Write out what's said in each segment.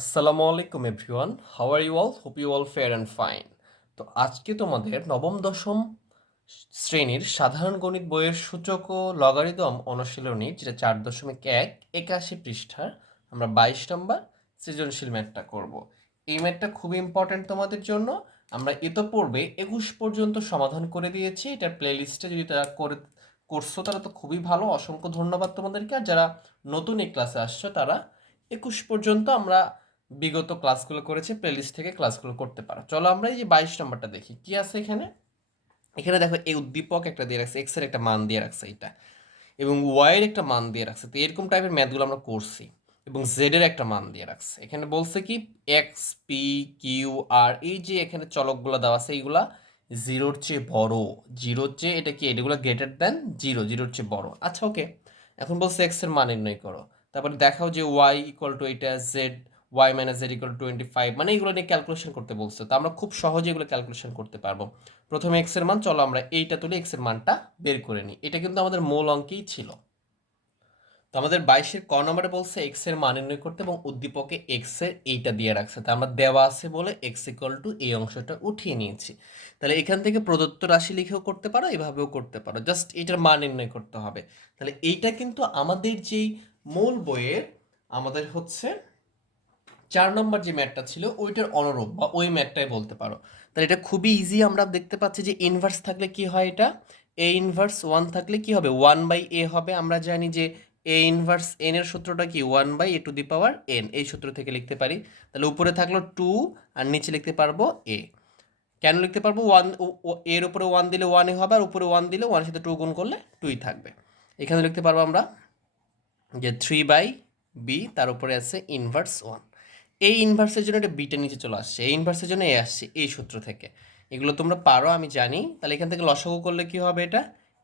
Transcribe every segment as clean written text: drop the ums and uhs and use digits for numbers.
আসসালামু আলাইকুম everyone, how are you all? Hope you all fair and fine. তো আজকে তোমাদের নবম দশম শ্রেণীর সাধারণ গণিত বইয়ের সূচক ও লগারিদম অনুশীলনী, যেটা 4.1 81 পৃষ্ঠার আমরা 22 নম্বর সৃজনশীল ম্যাথটা করব। এই ম্যাথটা খুবই ইম্পর্ট্যান্ট তোমাদের জন্য। আমরা ইতোপূর্বে 21 পর্যন্ত সমাধান করে দিয়েছি। এটার প্লেলিস্টে যদি তারা করছো তারা তো খুবই ভালো, অসংখ্য ধন্যবাদ তোমাদেরকে। আর যারা নতুন এই ক্লাসে আসছো তারা 21 পর্যন্ত আমরা বিগত ক্লাসগুলো করেছি, প্লেলিস্ট থেকে ক্লাসগুলো করতে পারো। চলো আমরা এই যে 22 নম্বরটা দেখি কি আছে এখানে। এখানে দেখো এই উদ্দীপক একটা দিয়ে রাখছে, এক্স এর একটা মান দিয়ে রাখছে এটা, এবং ওয়াই এর একটা মান দিয়ে রাখছে। তো এরকম টাইপের ম্যাথগুলো আমরা করছি, এবং জেড এর একটা মান দিয়ে রাখছে। এখানে বলছে কি এক্স পি কিউ আর, এই যে এখানে চলকগুলো দেওয়া আছে এইগুলা জিরোর চেয়ে বড়, জিরোর চেয়ে এটা কি এগুলো গ্রেটার দেন জিরো, জিরোর চেয়ে বড়। আচ্ছা ওকে, এখন বলছে এক্স এর মান নির্ণয় করো। তারপরে দেখাও যে ওয়াই ইকুয়াল টু এটা, Z Y minus Z equal to 25, মানে এগুলো নিয়ে ক্যালকুলেশন করতে বলছে। তো আমরা খুব সহজে এগুলো ক্যালকুলেশন করতে পারবো। প্রথমে এক্স এর মান, চলো আমরা এইটা তুলে এক্স এর মানটা বের করে নিই। এটা কিন্তু আমাদের মূল অঙ্কেই ছিল। তো আমাদের 22-এর ক নম্বরে বলছে এক্স এর মান নির্ণয় করতে, এবং উদ্দীপকে এক্স এর এইটা দিয়ে রাখছে। তো আমরা দেওয়া আছে বলে এক্স ইকুয়াল টু এই অংশটা উঠিয়ে নিয়েছি। তাহলে এখান থেকে প্রদত্ত রাশি লিখেও করতে পারো, এভাবেও করতে পারো, জাস্ট এটার মান নির্ণয় করতে হবে। তাহলে এইটা কিন্তু আমাদের যেই মূল বইয়ের আমাদের হচ্ছে 4 নম্বর যে ম্যাথটা ছিল ওইটার অনুরূপ, বা ওই ম্যাথটাই বলতে পারো। তাহলে এটা খুবই ইজি। আমরা দেখতে পাচ্ছি যে ইনভার্স থাকলে কি হয়, এটা এ ইনভার্স ওয়ান থাকলে কি হবে, 1/a হবে। আমরা জানি যে এ ইনভার্স এন এর সূত্রটা কি 1/a⁴n, এই সূত্র থেকে লিখতে পারি। তাহলে উপরে থাকলো 2 আর নিচে লিখতে পারবো এ। কেন লিখতে পারবো, ওয়ান এর উপরে 1 দিলে 1 হবে, আর উপরে 1 দিলে 1 সাথে 2 গুণ করলে 2ই থাকবে। এখানে লিখতে পারবো আমরা যে 3/b, তার উপরে আছে ইনভার্স 1। এই ইনভার্সের জন্য এটা বিটা নিচে চলে আসছে, এই ইনভার্সের জন্য এ আসছে এই সূত্র থেকে। এগুলো তোমরা পারো আমি জানি। তাহলে এখান থেকে লসাগু করলে কি হবে, এটা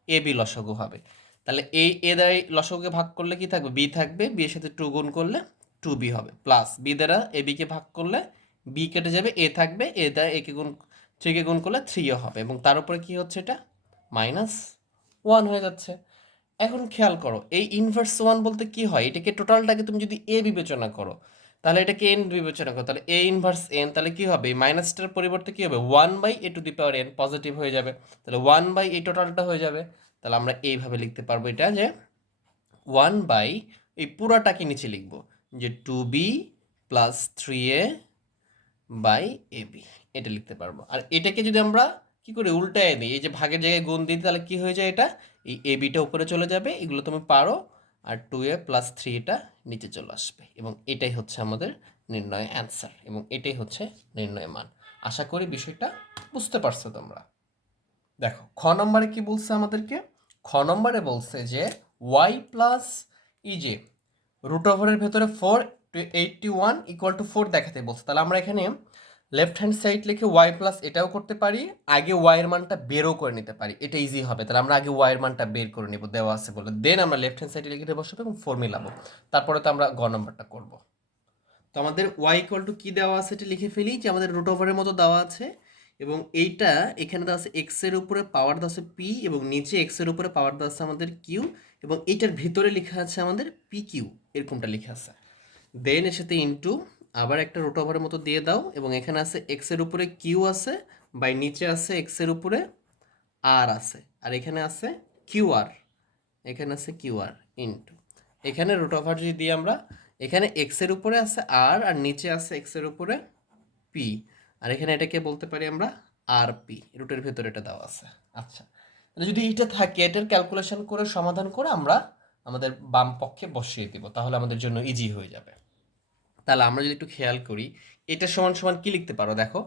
এ বি লসাগু হবে। তাহলে এই এ দ্বারা লসাগুকে ভাগ করলে কি থাকবে, বি থাকবে। বি এর সাথে 2 গুণ করলে 2b হবে, প্লাস বি দ্বারা এ বিকে ভাগ করলে বি কেটে যাবে, এ থাকবে। এ দ্বারা একে গুণ 3কে গুণ করলে 3ও হবে, এবং তার উপরে কি হচ্ছে, এটা -1 হয়ে যাচ্ছে। এখন খেয়াল করো এই ইনভার্স ওয়ান বলতে কি হয়, এটাকে টোটালটাকে তুমি যদি এ বিবেচনা করো, তাহলে এটাকে এন বিবেচনা করো, তাহলে এ ইনভার্স এন, তাহলে কি হবে, এই মাইনাসটার পরিবর্তে কি হবে, 1/a⁴n পজিটিভ হয়ে যাবে। তাহলে 1 এই টোটালটা হয়ে যাবে। তাহলে আমরা এইভাবে লিখতে পারবো এটা, যে 1 এই পুরাটাকে নিচে লিখবো, যে 2b প্লাস 3a/ab, এটা লিখতে পারবো। আর এটাকে যদি আমরা কি করে উল্টায় দিই, এই যে ভাগের জায়গায় গুণ দিই, তাহলে কি হয়ে যায়, এটা এই এ বিটা উপরে চলে যাবে, এগুলো তুমি পারো। আর 2a প্লাস 3 এটা নিচে চলে আসবে, এবং এটাই হচ্ছে আমাদের নির্ণয় অ্যান্সার, এবং এটাই হচ্ছে নির্ণয় মান। আশা করি বিষয়টা বুঝতে পারছো তোমরা। দেখো খ নম্বরে কি বলছে আমাদেরকে, খ নম্বরে বলছে যে ওয়াই প্লাস ই যে রুট ওভারের ভেতরে 481 ইকুয়াল টু 4 দেখাতে বলছে। তাহলে আমরা এখানে লেফট হ্যান্ড সাইড লিখে ওয়াই প্লাস এটাও করতে পারি, আগে ওয়াই এর মানটা বেরও করে নিতে পারি, এটা ইজি হবে। তাহলে আমরা আগে ওয়াই এর মানটা বের করে নিব, দেওয়া আছে বলে, দেন আমরা লেফট হ্যান্ড সাইডে লিখে বসাবো এবং 4 মিলাবো। তারপরে তো আমরা গ নম্বরটা করব। তো আমাদের ওয়াই ইকুয়াল টু কি দেওয়া আছে, এটা লিখে ফেলি, যে আমাদের রুট ওভারের মতো দেওয়া আছে, এবং এইটা এখানে দেওয়া আছে এক্স এর উপরে পাওয়ার দেওয়া আছে পি, এবং নিচে এক্স এর উপরে পাওয়ার দেওয়া আছে আমাদের কিউ, এবং এইটার ভিতরে লেখা আছে আমাদের পি কিউ, এরকমটা লেখা আছে। দেন এর সাথে ইনটু আবার একটা রুট ওভারের মতো দিয়ে দাও, এবং এখানে আছে এক্স এর উপরে কিউ আছে, বাই নিচে আছে এক্স এর উপরে আর আছে, আর এখানে আছে কিউ আর, এখানে আছে কিউ আর ইনটু এখানে রুট ওভার যদি দিই আমরা, এখানে এক্স এর উপরে আছে আর, আর নিচে আছে এক্স এর উপরে পি, আর এখানে এটাকে বলতে পারি আমরা আর পি, রুটের ভেতরে এটা দেওয়া আছে। আচ্ছা, তাহলে যদি এইটা থাকে, এটার ক্যালকুলেশন করে সমাধান করে আমরা আমাদের বাম পক্ষে বসিয়ে দিব, তাহলে আমাদের জন্য ইজি হয়ে যাবে। তাহলে আমরা যদি একটু খেয়াল করি, এটা সমান সমান কি লিখতে পারো, দেখো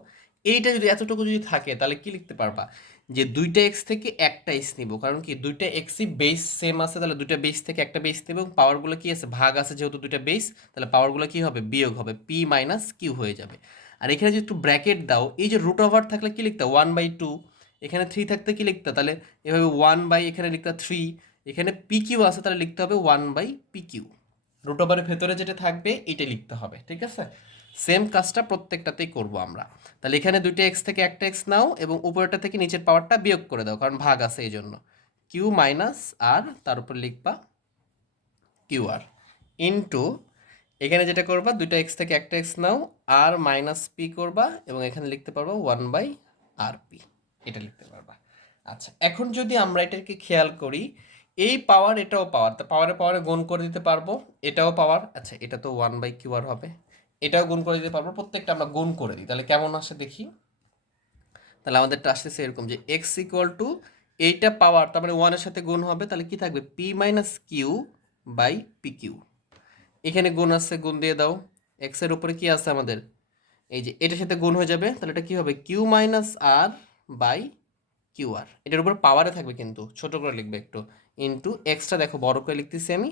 এইটা যদি এতটুকু যদি থাকে তাহলে কি লিখতে পারবা, যে দুইটা এক্স থেকে একটা এক্স নিব, কারণ কি দুইটা এক্সই বেস সেম আছে, তাহলে দুইটা বেস থেকে একটা বেস নেব, এবং পাওয়ারগুলো কি আছে, ভাগ আছে, যেহেতু দুইটা বেস, তাহলে পাওয়ারগুলো কি হবে, বিয়োগ হবে, পি মাইনাস কিউ হয়ে যাবে। আর এখানে যদি একটু ব্র্যাকেট দাও, এই যে রুট ওভার থাকলে কি লিখতে 1/2, এখানে 3 থাকতে কি লিখতে, তাহলে এভাবে 1 এখানে লিখতে 3, এখানে পি কিউ আছে, তাহলে লিখতে হবে 1/পি কিউ। রুট ওভারের ভেতরে যেটা থাকবে এটা লিখতে হবে, ঠিক আছে। সেম কাজটা প্রত্যেকটাতেই করব আমরা। তাহলে এখানে দুইটা এক্স থেকে একটা এক্স নাও, এবং উপরেরটা থেকে নিচের পাওয়ারটা বিয়োগ করে দাও, কারণ ভাগ আছে এই জন্য। কিউ মাইনাস আর, তার উপর লিখবা কিউ আর ইন্টু এখানে যেটা করবা, দুইটা এক্স থেকে একটা এক্স নাও, আর মাইনাস পি করবা, এবং এখানে লিখতে পারবা 1/rp, এটা লিখতে পারবা। আচ্ছা, এখন যদি আমরা এটাকে খেয়াল করি, এই পাওয়ার এটাও পাওয়ার, তো পাওয়ারে পাওয়ারে গুণ করে দিতে পারবো, এটাও পাওয়ার, আচ্ছা এটা তো 1/qr হবে, এটাও গুণ করে দিতে পারবো, প্রত্যেকটা আমরা গুণ করে দিই, তাহলে কেমন আসে দেখি। তাহলে আমাদেরটা আসতেছে এরকম যে এক্স ইকুয়াল টু এইটা পাওয়ার, তার মানে ওয়ানের সাথে গুণ হবে, তাহলে কি থাকবে P minus Q by P Q. এখানে গুণ আছে, গুণ দিয়ে দাও। এক্স এর উপরে কি আছে আমাদের, এই যে এটার সাথে গুণ হয়ে যাবে, তাহলে এটা কি হবে Q minus R by Q R, এটার উপর পাওয়ারে থাকবে কিন্তু ছোট করে লিখবে একটু, ইন্টু এক্সট্রা দেখো বড় করে লিখতেছি আমি,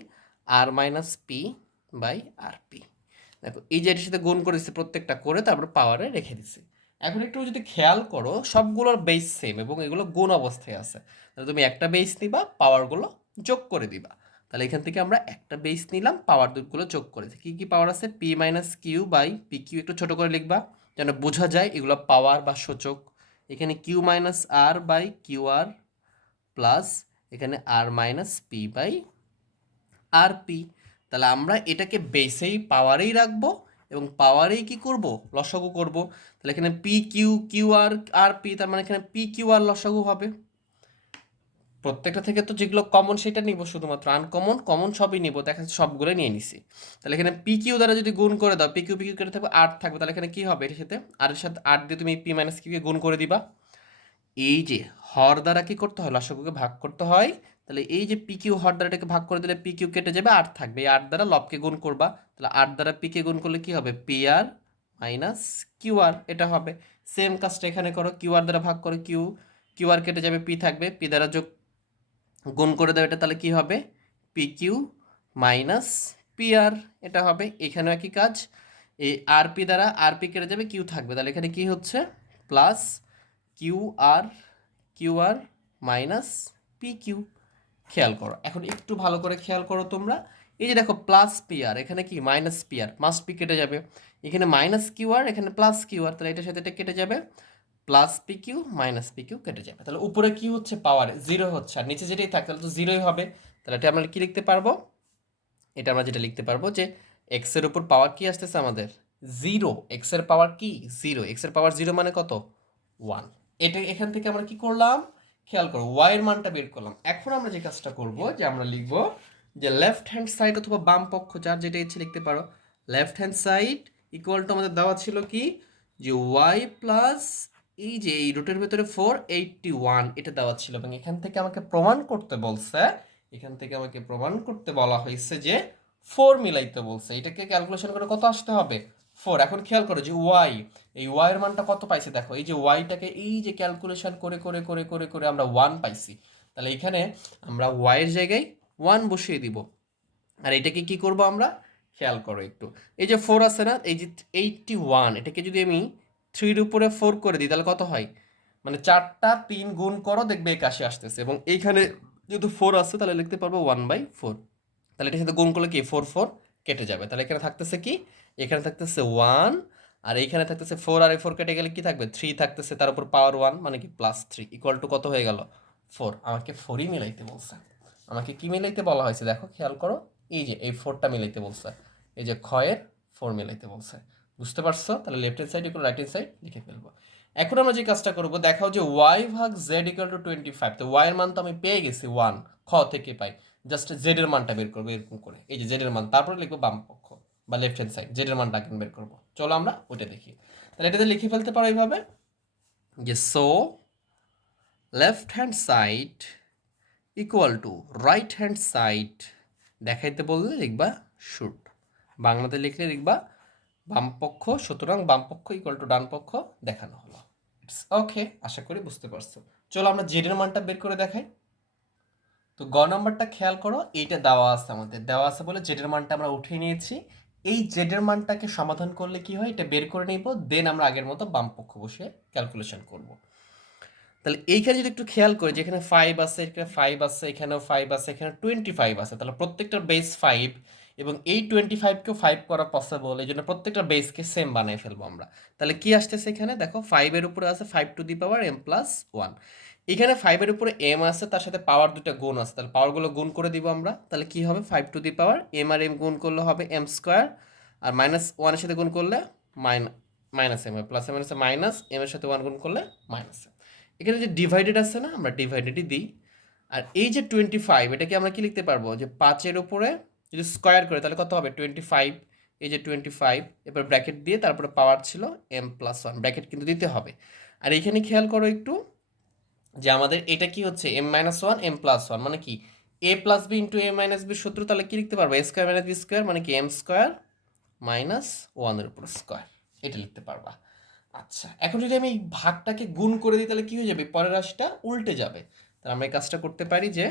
R minus P by R P. দেখো এই যে এটার সাথে গুণ করে দিচ্ছে প্রত্যেকটা করে, তারপর পাওয়ারে রেখে দিচ্ছে। এখন একটু যদি খেয়াল করো, সবগুলোর বেস সেম এবং এগুলো গুণ অবস্থায় আছে, তাহলে তুমি একটা বেস নিবা, পাওয়ারগুলো যোগ করে দিবা। তাহলে এখান থেকে আমরা একটা বেস নিলাম, পাওয়ার দুগুলো যোগ করেছি। কি কি পাওয়ার আছে, P minus Q by P Q, একটু ছোট করে লিখবা যেন বোঝা যায় এগুলো পাওয়ার বা সূচক। এখানে Q minus R by Q R plus এখানে R minus P by R P. তাহলে আমরা এটাকে বেসেই পাওয়ারেই রাখবো এবং পাওয়ারেই কি করব, লসাগু করব। তাহলে এখানে পি কিউ কিউ আর আর পি, তার মানে এখানে পি কিউ আর লসাগু হবে। প্রত্যেকটা থেকে তো যেগুলো কমন সেটা নিব, শুধুমাত্র আনকমন কমন সবই নিব, দেখা যাচ্ছে সবগুলো নিয়ে নিছি। তাহলে এখানে পি কিউ দ্বারা যদি গুণ করে দাও, পি কিউ কেটে থাকবে, 8 থাকবে, তাহলে এখানে কি হবে, এটার সাথে আর এর সাথে 8 দিয়ে তুমি পি মাইনাস কিউকে গুণ করে দিবা। এই যে হর দ্বারা কি করতে হয়, লসাগুকে ভাগ করতে হয়, তাহলে এই যে পি কিউ হর দ্বারা এটাকে ভাগ করে দিলে পি কিউ কেটে যাবে, 8 থাকবে, এই 8 দ্বারা লবকে গুণ করবা, তাহলে 8 দ্বারা পি কে গুণ করলে কি হবে, P R minus Q R, এটা হবে। সেম কাজটা এখানে করো, কিউ আর দ্বারা ভাগ করো, কিউ কিউ আর কেটে যাবে, পি থাকবে, পি দ্বারা যোগ গুণ করে দেবে, এটা তাহলে কি হবে P Q minus P R, এটা হবে। এখানেও একই কাজ, এই আর পি দ্বারা আর পি কেটে যাবে, কিউ থাকবে, তাহলে এখানে কি হচ্ছে plus Q R Q R minus P Q. খেয়াল করো, এখন একটু ভালো করে খেয়াল করো তোমরা, এই যে দেখো প্লাস পি আর, এখানে কি minus P R, must P কেটে যাবে, এখানে মাইনাস কিউ আর, এখানে প্লাস কিউ আর, তাহলে এটার সাথে এটা কেটে যাবে, plus P Q minus P Q কেটে যাবে, তাহলে উপরে কি হচ্ছে পাওয়ার জিরো হচ্ছে, আর নিচে যেটাই থাকে তাহলে তো জিরোই হবে। তাহলে এটা আমরা কি লিখতে পারবো, এটা আমরা যেটা লিখতে পারবো যে এক্স এর উপর পাওয়ার কি আসতেছে আমাদের জিরো, এক্স এর পাওয়ার কি জিরো, এক্স এর পাওয়ার জিরো মানে কত ওয়ান। এটা এখান থেকে আমরা কি করলাম, খেয়াল করো ওয়াই এর মানটা বের করলাম। এখন আমরা যে কাজটা করব, যে আমরা লিখব যে লেফট হ্যান্ড সাইড অথবা বাম পক্ষ, যার যেটা ইচ্ছে লিখতে পারো, left hand side equal to আমাদের দেওয়া ছিল কি, যে ওয়াই প্লাস এই যে এই রুটের ভেতরে 481, এটা দেওয়া ছিল, এবং এখান থেকে আমাকে প্রমাণ করতে বলছে, এখান থেকে আমাকে প্রমাণ করতে বলা হয়েছে যে 4 মিলাইতে বলছে, এটাকে ক্যালকুলেশন করে কত আসতে হবে 4। এখন খেয়াল করো যে ওয়াই, এই ওয়াই এর মানটা কত পাইছি দেখো, এই যে ওয়াইটাকে এই যে ক্যালকুলেশন করে করে করে করে করে আমরা 1 পাইছি, তাহলে এখানে আমরা ওয়াই এর জায়গায় 1 বসিয়ে দিব। আর এটাকে কি করব আমরা, খেয়াল করো একটু, এই যে 4 আছে না, এই যে 81, এটাকে যদি আমি 3 এর উপরে 4 করে দিই তাহলে কত হয়, মানে 4টা 3 গুণ করো, দেখবে 81 আসতেছে, এবং এইখানে যেহেতু 4 আছে তাহলে লিখতে পারবো 1/4। তাহলে এটার সাথে গুণ করলে কি 4 কেটে যাবে, তাহলে এখানে থাকতেছে কি, এখানে থাকতেছে 1, আর এইখানে থাকতেছে 4, আর এই 4 কেটে গেলে কি থাকবে 3 থাকতেছে, তার উপর পাওয়ার 1 মানে কি +3 ইকুয়াল টু কত হয়ে গেল 4। আমাকে 4ই মিলাইতে বলছে, আমাকে কি মিলাইতে বলা হয়েছে দেখো খেয়াল করো, এই যে এই 4টা মিলাইতে বলছে, এই যে ক্ষয়ের 4 মিলাইতে বলছে, বুঝতে পারছো। তাহলে left hand side equal right hand side লিখে ফেলবো। এখন আমরা যে কাজটা করবো, দেখাও যে ওয়াই ভাগ জেড ইকুয়াল টু 25, তো ওয়াই এর মান তো আমি পেয়ে গেছি 1, খ থেকে পাই, জাস্ট জেড এর মানটা বের করবো এরকম করে, এই যে জেড এর মান, তারপরে লিখবো বাম পক্ষ বা লেফট হ্যান্ড সাইড, জেড এর মানটা এখন বের করবো, চলো আমরা ওইটা দেখি। তাহলে এটাতে লিখে ফেলতে পারো এইভাবে, যে so left hand side equal to right hand side, দেখাইতে বললে লিখবা শুট, বাংলাতে লিখলে লিখবা বামপক্ষ, সুতরাং বামপক্ষ ইকুয়াল টু ডান পক্ষ দেখানো হলো। ইটস ওকে, আশা করি বুঝতে পারছো। চলো আমরা জেড এর মানটা বের করে দেখাই। তো গ নাম্বারটা খেয়াল করো, এইটা দেওয়া আছে, আমাদের দেওয়া আছে বলে জেড এর মানটা আমরা উঠিয়ে নিয়েছি। এই জেড এর মানটাকে সমাধান করলে কি হয়, এটা বের করে নিব, দেন আমরা আগের মতো বাম পক্ষ বসে ক্যালকুলেশন করব। তাহলে এইখানে যদি একটু খেয়াল করি, যেখানে 5 আছে, এখানে 5 আছে, এখানেও 5 আছে, এখানে 25 আছে, তাহলে প্রত্যেকটার বেস 5, এবং এই 25কেও 5 করা পসিবল, এই জন্য প্রত্যেকটা বেসকে সেম বানিয়ে ফেলবো আমরা। তাহলে কি আসতেছে এখানে দেখো, 5 এর উপরে আছে 5 to the power m plus 1, এখানে 5 এর উপরে m আছে, তার সাথে পাওয়ার দুটো গুণ আছে, তাহলে পাওয়ারগুলো গুণ করে দিব আমরা, তাহলে কি হবে 5 টু দি পাওয়ার m আর m গুণ করলে হবে m স্কোয়ার আর -1 এর সাথে গুণ করলে মাইনাস এম হয়, প্লাস এম মাইনাসে মাইনাস এম এর সাথে 1 গুণ করলে মাইনাস এম। এখানে যে ডিভাইডেড আছে না, আমরা ডিভাইডেডই দিই। আর এই যে 25, এটাকে আমরা কি লিখতে পারবো, যে 5-এর উপরে যদি স্কোয়ার করে তাহলে কত হবে 25, এই যে 25, এরপর ব্র্যাকেট দিয়ে তারপরে পাওয়ার ছিল m+1, ব্র্যাকেট কিন্তু দিতে হবে। আর এইখানে খেয়াল করো একটু, যে আমাদের এটা কি হচ্ছে m-1 m+1, মানে কি a plus B into a minus B সূত্র, তাহলে কি লিখতে পারবো a square minus B square, মানে কি m স্কোয়ার মাইনাস 1-এর উপর স্কোয়ার, এটা লিখতে পারবা। আচ্ছা, এখন যদি আমি এই ভাগটাকে গুণ করে দিই তাহলে কি হয়ে যাবে, পরের রাশিটা উল্টে যাবে। তাহলে আমরা এই কাজটা করতে পারি যে,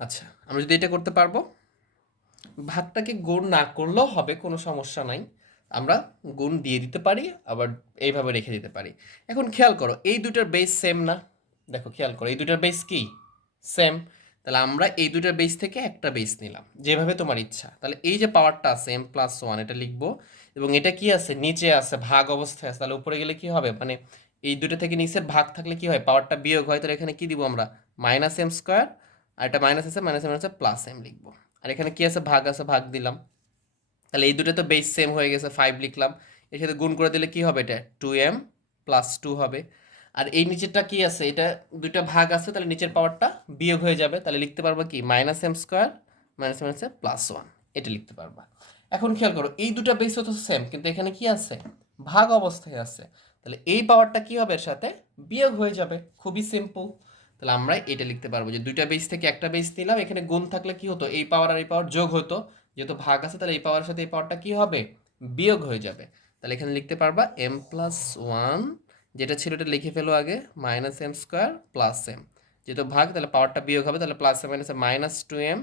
আচ্ছা আমরা যদি এটা করতে পারবো, ভাগটাকে গুণ না করলেও হবে, কোনো সমস্যা নাই, আমরা গুণ দিয়ে দিতে পারি, আবার এইভাবে রেখে দিতে পারি। এখন খেয়াল করো এই দুটার বেস সেম না, দেখো খেয়াল করো এই দুটার বেস কি সেম, তাহলে আমরা এই দুটার বেস থেকে একটা বেস নিলাম, যেভাবে তোমার ইচ্ছা। তাহলে এই যে পাওয়ারটা আছে m+1, এটা লিখবো, এবং এটা কি আছে নিচে আছে, ভাগ অবস্থায় আছে, তাহলে উপরে গেলে কি হবে, মানে এই দুটো থেকে নিচের ভাগ থাকলে কি হয়, পাওয়ারটা বিয়োগ হয়, তাহলে এখানে কি দিব আমরা -m², আর এটা মাইনাস আছে, মাইনাস এম আছে, প্লাস এম লিখবো। আর এখানে কি আছে, ভাগ আছে, ভাগ দিলাম। তাহলে এই দুটো তো বেস সেম হয়ে গেছে, 5 লিখলাম, এর সাথে গুণ করে দিলে কি হবে, এটা 2m+2 হবে। আর এই নিচেরটা কি আছে, এটা দুইটা ভাগ আছে, তাহলে নিচের পাওয়ারটা বিয়োগ হয়ে যাবে, তাহলে লিখতে পারবো কি -m² মাইনাস এম আছে +1, এটা লিখতে পারবা। এখন খেয়াল করো এই দুটা বেস তো সেম, কিন্তু এখানে কি আছে, ভাগ অবস্থায় আছে, তাহলে এই পাওয়ারটা কি হবে, এর সাথে বিয়োগ হয়ে যাবে, খুবই সিম্পল। তাহলে আমরা এটা লিখতে পারবো যে দুইটা বেস থেকে একটা বেস নিলাম, এখানে গুণ থাকলে কি হতো, এই পাওয়ার আর এই পাওয়ার যোগ হতো, যেহেতু ভাগ আছে তাহলে এই পাওয়ারের সাথে এই পাওয়ারটা কি হবে, বিয়োগ হয়ে যাবে। তাহলে এখানে লিখতে পারবা m+1, যেটা ছিল এটা লিখে ফেলো আগে, -m² প্লাস এম, যেহেতু ভাগ তাহলে পাওয়ারটা বিয়োগ হবে, তাহলে প্লাস এম মাইনাসে -2m,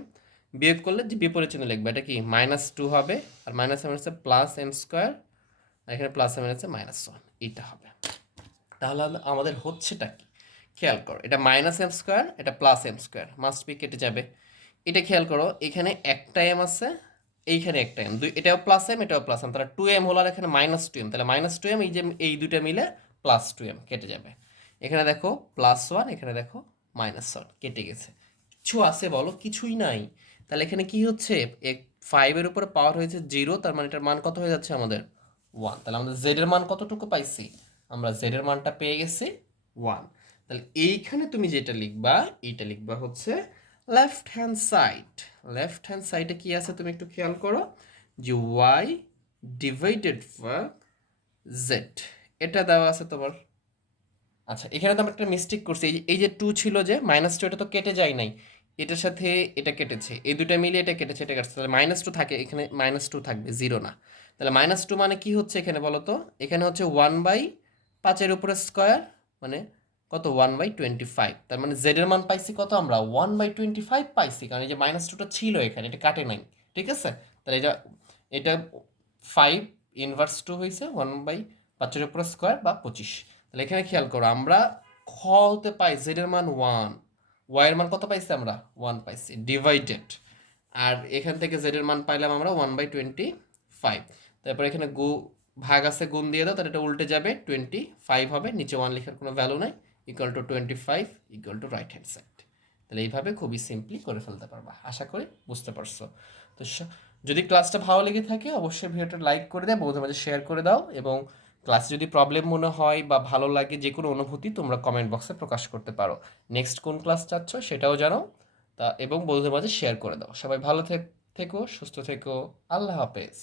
বিয়োগ করলে যে বিপরীত চিহ্ন লিখবে, এটা কি -2 হবে, আর মাইনাস এম মাইনাসে +m², আর এখানে প্লাস এম মাইনাসে -1, এইটা হবে। তাহলে আমাদের হচ্ছেটা কি, খেয়াল করো, এটা -m², এটা +m², মাস্ট বি কেটে যাবে। এটা খেয়াল করো, এখানে একটা এম আছে, এইখানে একটা এম, এটাও প্লাস এম, এটাও প্লাস এম, তাহলে 2m হলো, আর এখানে -2m, তাহলে -2m, এই যে এই দুইটা মিলে +2m কেটে যাবে। এখানে দেখো +1, এখানে দেখো -1, কেটে গেছে। কিছু আছে বলো, কিছুই নাই। তাহলে এখানে কি হচ্ছে, 5-এর উপরে পাওয়ার হয়েছে 0, তার মানে এটার মান কত হয়ে যাচ্ছে আমাদের 1। তাহলে আমাদের z এর মান কতটুকু পাইছি, আমরা z এর মানটা পেয়ে গেছি 1। তাহলে এইখানে তুমি যেটা লিখবা, এইটা লিখবা হচ্ছে left hand side. Left hand সাইডে কি আছে তুমি একটু খেয়াল করো, যে y ডিভাইডেড বাই z, এটা দেওয়া আছে তোমার। আচ্ছা, এখানে তো আমরা একটা মিস্টেক করছি, এই যে 2 ছিল, যে -2, এটা তো কেটে যায় নাই, এটার সাথে এটা কেটেছে, এই দুটা মিলে এটা কেটেছে, এটা কাটছে, তাহলে -2 থাকে, এখানে -2 থাকবে, 0 না। তাহলে -2 মানে কি হচ্ছে এখানে বলো তো, এখানে হচ্ছে 1/5 এর উপরে স্কোয়ার, মানে কত 1/25, তার মানে z এর মান পাইছি কত, আমরা 1/25 পাইছি, কারণ এই যে -2টা ছিল এখানে, এটা কাটে নাই, ঠিক আছে। তাহলে এটা এটা 5 ইনভার্স 2 হয়েছে 1/5 এর উপরে স্কোয়ার বা 25। তাহলে এখানে খেয়াল করো, আমরা খ হতে পাই z এর মান 1, y এর মান কত পাইছি আমরা 1 পাইছি, ডিভাইডেড, আর এখান থেকে z এর মান পাইলাম আমরা 1/25। তারপর এখানে ভাগ আছে, গুণ দিয়ে দাও, তাহলে এটা উল্টে যাবে, 25 হবে, নিচে 1 লেখার কোনো ভ্যালু নাই, equal to 25, equal to right hand side. তাহলে এইভাবে খুবই সিম্পলি করে ফেলতে পারবা, আশা করি বুঝতে পারছো। তো যদি ক্লাসটা ভালো লেগে থাকে অবশ্যই ভিডিওটা লাইক করে দাও, বন্ধুদের মাঝে শেয়ার করে দাও, এবং ক্লাসে যদি প্রবলেম মনে হয় বা ভালো লাগে, যে কোনো অনুভূতি তোমরা কমেন্ট বক্সে প্রকাশ করতে পারো। নেক্সট কোন ক্লাস চাচ্ছ সেটাও জানাও, এবং বন্ধুদের মাঝে শেয়ার করে দাও। সবাই ভালো থেকো, সুস্থ থেকো, আল্লাহ হাফেজ।